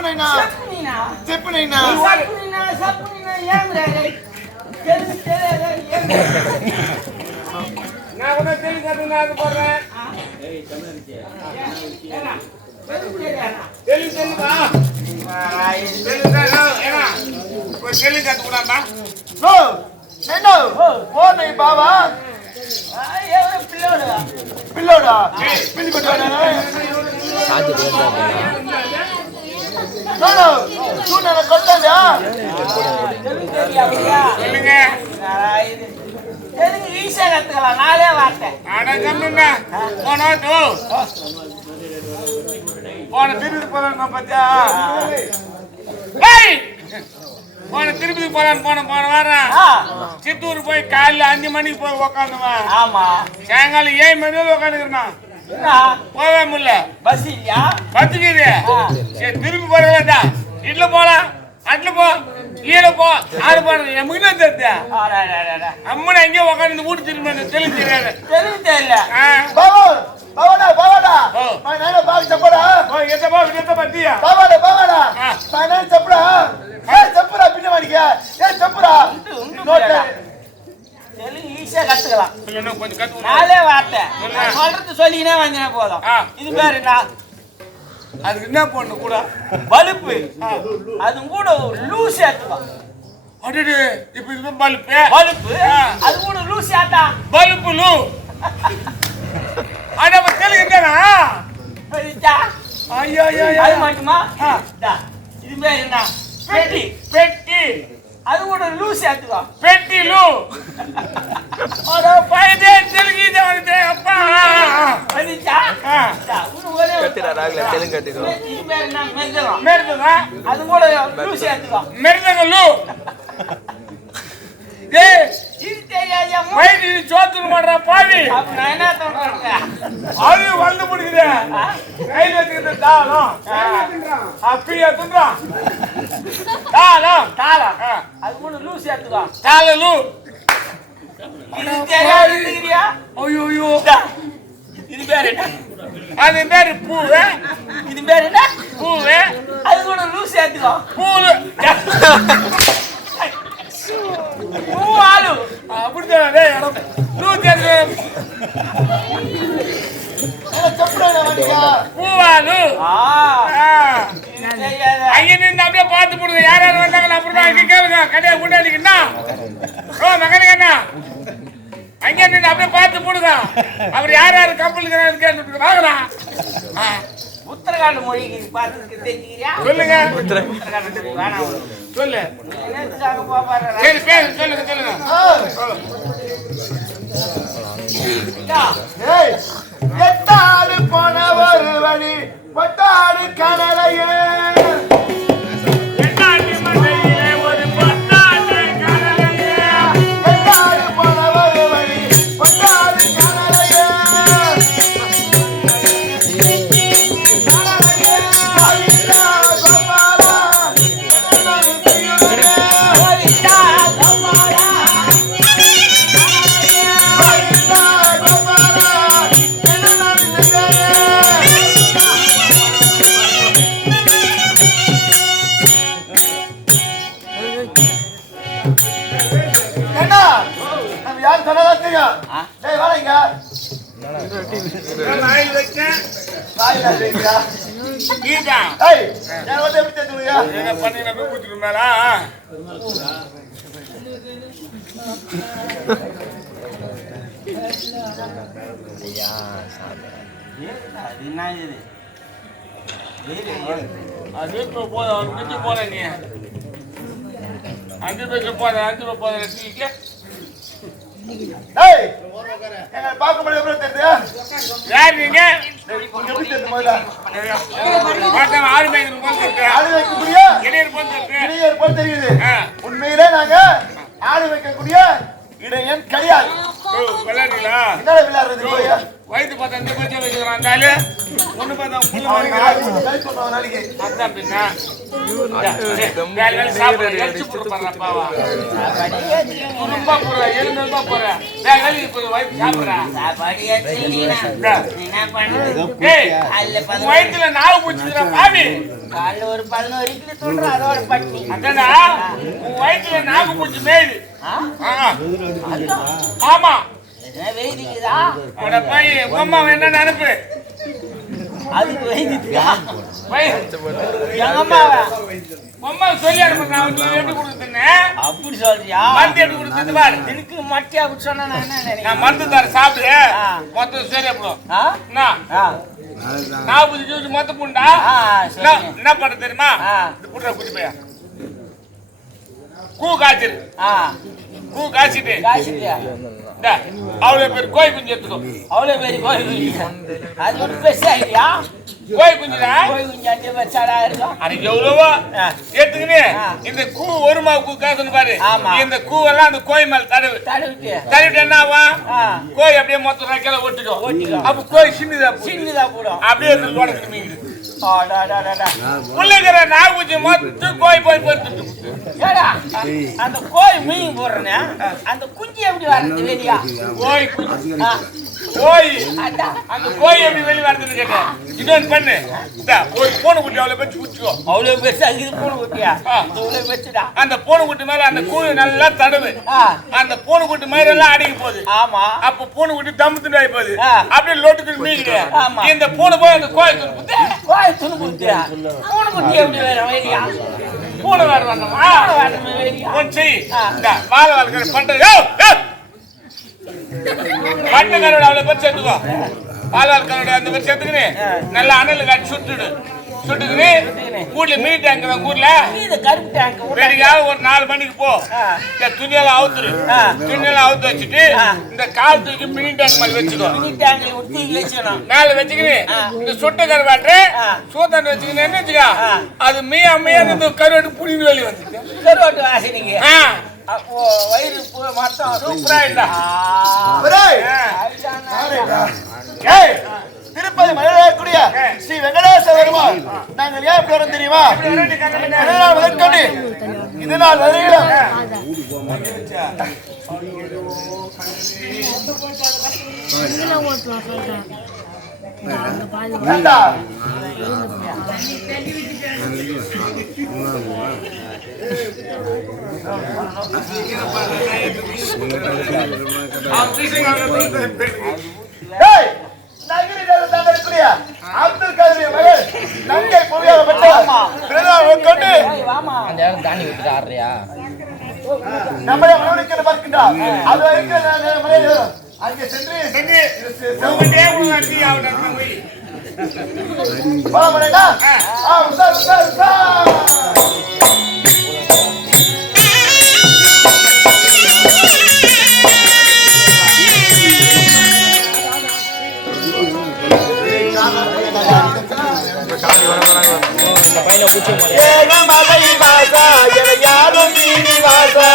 చెప్పనైనా చెప్పనైనా నాకు తెలుగు నాకు పోறேன் తెలుగు తెలుగా తెలుగు కట్టుకున్నామా నేను పోనీ బావా పిల్లోడా పిల్లి కొట్టాడా చూడాలి కొట్టాడా சொல்லுங்க தெலுங்கு ஈஸியா கத்துக்கலாம் நாளே வார்த்தை அடங்கம்னா போன திருப்பதி போறாங்க பாத்தியா போன திருப்பதி போறான்னு போன வாரம் சித்தூர் போய் காலைல 5 மணிக்கு போய் உக்காந்துவான். ஆமா சாயங்காலம் 7 மணி உட்காந்துக்கிறான். போவே முடியல. பஸ் இல்லையா? பத்துக்குது. சரி திருப்பி போறதா இட்ல போலாம் அட்ல போ ஈட போ ஆறு போறது எமக்கு தான் தெரியா அம்மனை எங்கேயோ உட்காந்து வீட்டு திரும்ப தெலுங்கு தெரியாது தெலுங்கு தெரியல బావాడా బావాడా మా నాయన బాగా చెప్పరా ఎంత బాగా ఎంత పట్టియా బావాడా బావాడా మా నాయన చెప్పరా చెప్పురా పిన్నవాడికి చెప్పురా தெலுங்கு ஈஸியா கத்துக்கலாம் கொஞ்சம் கத்து நாளே வார்த்தை சொல்றது சொல்லிக்கினே வந்தா போதும் இது பேரு என்ன அதுக்கு என்ன பண்ணு கூட பல்பு அது கூட லூஸ் ஏத்துவா அடடே இப்ப இது பல்பு அது கூட லூஸ் ஏத்தா பல்பு லூ அட தெலுங்கு என்னடா சரிடா ஐயோ ஐயோ அது மட்டுமா இது பேரு என்ன பெட்டி பெட்டி அது கூட லூஸ் ஏத்துவா பெட்டி லூ அட பைதே தெலுங்கு இது வந்து அப்பா சரிடா ஒரே கத்திரா ராகல தெலுங்கு கத்திரோ இது பேரு என்ன மெர்தகம் அது கூட லூஸ் ஏத்துவா மெர்தகம் லூ ஏய் இது தெரியாதா மைதி சோத்துன மாட்றா பாவி அப்ப நான் என்ன சொல்றேன் அது வந்து முடிக்குது கையில வச்சிட்டு தாளம் அப்படியே துன்றா தாளம் அது கூட லூஸ் ஏத்துவா தாளலு இது தெரியாதா ஐயோ ஐயோ இது பேரு என்ன அது பேரு பூவே இது பேரு என்ன பூவே அது கூட லூஸ் ஏத்துவா பூலு பூவாலு அப்படிதான் டேய் லூஸ் ஏத்து చెప్పురా వాడికి பூவாலு தெரியாதா ஐயா நின்று அப்படியே பார்த்து போடுங்க யார் யார் வந்தாங்களா அப்படிதான் கேளுங்க கடையை கொண்டாடிக்கண்ணா ஓ மகனுக்கு என்ன அங்கே நின்று அப்படியே பார்த்து போடுங்க அவர் யார் யார் கம்பெனிக்கு கேட்டு வாங்கலாம் உத்தரகாண்ட் மொழிக்கு பார்த்துக்கு தெரிஞ்சுக்கிறியா சொல்லுங்க உத்தரகாண்ட் வேணாம் சொல்லு என்னத்துக்காக போறாரு சரி பேசு சொல்லுங்க எட்டாடு போன ஒரு வழி பட்டாடு கனலையே எட்டாண்டி மண்டையிலே ஒரு பட்டாண்டு கடலையே எட்டாடு போன ஒரு வழி பட்டாடு கனலையே கனலையே ஐயா கோபாலா என்னன்னு செய்யுறே ஓடிட்டா கம்மாடா ஐயா கோபாலா என்னன்னு செய்யுறே என்ன நம்ம யார் சொன்னதா தெரியும் டேய் வாடா ஆயில் வச்சேன் வாயில வைக்கா நீதான் ஏய் நான் வந்து எப்படி தெரியுங்க என்ன பண்ணி நம்ம கூட்டிட்டு மேலா ஐயா சாமி அது என்ன இது அது இப்போ போதும் அவர் கிட்ட போற நீ 5 ரூபாய்க்கு போதும் டீக்கு டேய் என்ன பார்க்க முடியல எப்படி தெரியுது யார் நீங்க எப்படி தெரியுது முதல்ல பார்த்தா 6 மணிக்கு போன் இருக்கு ஆடு வைக்கக்கூடிய இடையர் போன் இருக்கு இடையர் போல் தெரியுது உண்மையிலே நாங்க ஆடு வைக்கக்கூடிய இடையன் கிடையாது விளையாடுங்களா என்ன விளையாடுறது போய் வயிற்று பார்த்தா இந்த கொஞ்சம் வச்சுக்கிறான் அந்த ஒண்ணு பார்த்தா புல்லு மாதிரி நாளைக்கு அதான் பின்ன வேலை சாப்பிட எழுச்சி போடுறான் பாவா ரொம்ப போற 700 ரூபாய் போற வேலை போய் வயிற்று சாப்பிடுறா சாப்பாடு என்ன பண்ணுறது வயிற்றுல நாவு பூச்சிக்கிற பாவி காலைல ஒரு 11 இட்லி தூண்டுற அதோட பட்டி. அதானா உன் வயிற்றுல நாக்கு பிடிச்சி மேயுது. ஆமா என்ன வெயிலுக்குதா? அவட போய் அம்மா என்ன நினைப்பு அதுக்கு வெயிலுக்குதா? எங்க அம்மாவை அம்மா சொல்லி அனுப்புறேன். நீ எப்படி கொடுத்துன்னு அப்படி சொல்றியா? மருந்து எப்படி கொடுத்துட்டு பாரு. எனக்கு மட்டியா அப்படி சொன்னா நான் என்ன நினைக்கிறேன்? நான் மருந்து தர சாப்பிடு மொத்தம் சரியா போடும். நான் புது ஜூஸ் மொத்த புண்டா என்ன பண்ண தெரியுமா? இது புடுற குட்டி பையா கூ காய்ச்சிரு. பூ காய்ச்சிட்டு அவ்வளவு பேர் கோய் குஞ்சு எடுத்துக்கோ. அவ்வளவு பேர் கோய் குஞ்சு அது ஒரு பெருசு ஐடியா. கோய் குஞ்சுடா கோய் குஞ்சு அஞ்சு வச்சாடா இருக்கும். அன்னைக்கு எவ்வளவோ எடுத்துக்கின்னு இந்த கூ ஒரு மாவு கூ காசுன்னு பாரு. இந்த கூவெல்லாம் அந்த கோய் மேல தடவிட்டு என்ன ஆகும்? கோய் அப்படியே மொத்தம் ரெக்கையில ஒட்டிடும். அப்ப கோய் சின்னதா போடும். அப்படியே உடச்சு மீங்குது. உள்ளுக்கிற நாகுச்சி மொத்தம் கோய் போய் பொறுத்துட்டு அந்த கோய் மீன் போடுறேன்னு அந்த குஞ்சு எப்படி வர்றது வெளியா? கோய் கோய் அந்த கோய் எப்படி வெளியே வருதுன்னு கேட்டேன். இன்னொன்னு பண்ணு ஒரு பூனை குட்டி அவ்வளவு பெருசு குச்சிக்கோ. அவ்வளவு பெருசா இருக்குது பூனை குட்டியா? அவ்வளவு பெருசுடா. அந்த பூனை குட்டி மேல அந்த கூழ் நல்லா தடவு. அந்த பூனை குட்டி மேல எல்லாம் அடிக்க போகுது. ஆமா. அப்ப பூனை குட்டி தம்பு துண்டு ஆகி போகுது. அப்படியே லோட்டுக்கு மீன் இந்த பூனை போய் அந்த கோய் துணு கோய் துணு குட்டியா? பூனை குட்டி எப்படி வேற வெளியா? பூனை வேற வரணுமா? ஒன் செய் வாழை வாழ்க்கை பண்றது பட்டுக்காரோட அவ்வளவு பேர் சேர்த்துக்கோ. பால்வாழ்காரோட அந்த பேர் சேர்த்துக்கினு நல்லா அனல் காட்டி சுட்டுக்குன்னு கூட்ல மீன் டேங்க் ஊர்ல கருப்பு டேங்க் வேடிக்கையாக ஒரு 4 மணிக்கு போ. துணியெல்லாம் அவுத்துரு. துணியெல்லாம் அவுத்து வச்சுட்டு இந்த கால் தூக்கி மினி டேங்க் மேல வச்சுக்கோ. மேல வச்சுக்கினு இந்த சுட்ட கருவாட்டு சூத்தாண்டு வச்சுக்கினு வச்சுக்கா அது மீயா கருவாட்டு புடின்னு வெளியே வந்து கருவாட்டு வாசனைங்க. அப்போ வயிறு மொத்தம் சூப்பரா இல்ல. திருப்பதி மலையாளக்கூடிய ஸ்ரீ வெங்கடேச பெருமாள் நாங்கள் ஏன் பேரும் தெரியுமா? முதற்கொண்டு இது நாள் வரையிலும் அப்துல் காதர் மகள் நங்கை புவியாக கொண்டு நம்மளை மனோடிக்க பார்க்கின்றார். அது வரைக்கும் அங்கே சென்று போலாமடா. மலை வாசா என யாரும் நீ வாசா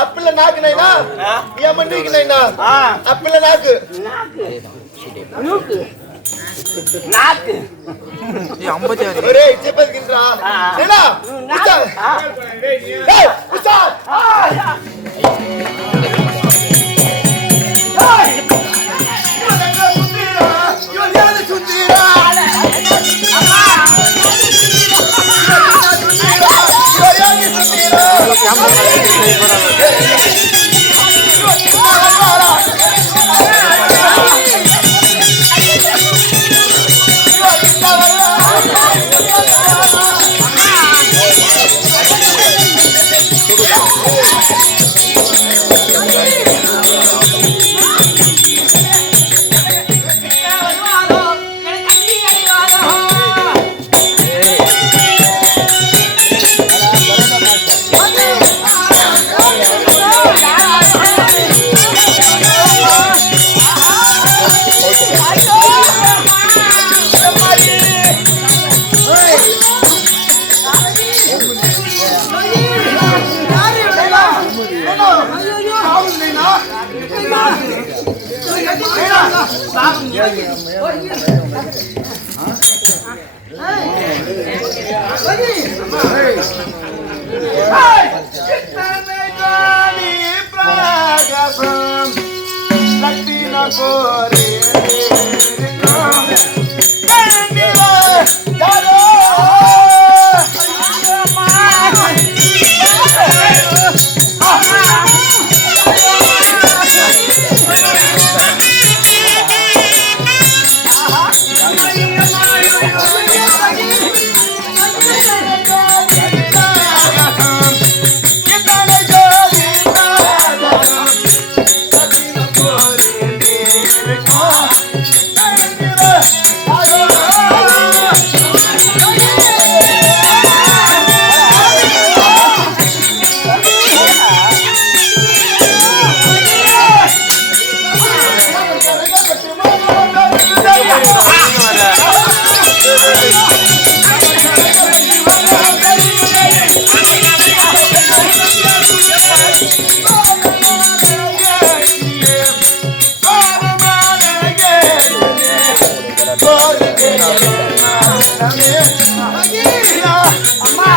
అప్పిల్ల నాకునైనా ఏమండికినైనా అప్పిల్ల నాకు నాకు ఒరే చెప్పదికింట్రా నేనా ఉస్తాద్ ఏయ్ ఉస్తాద్ அம்மா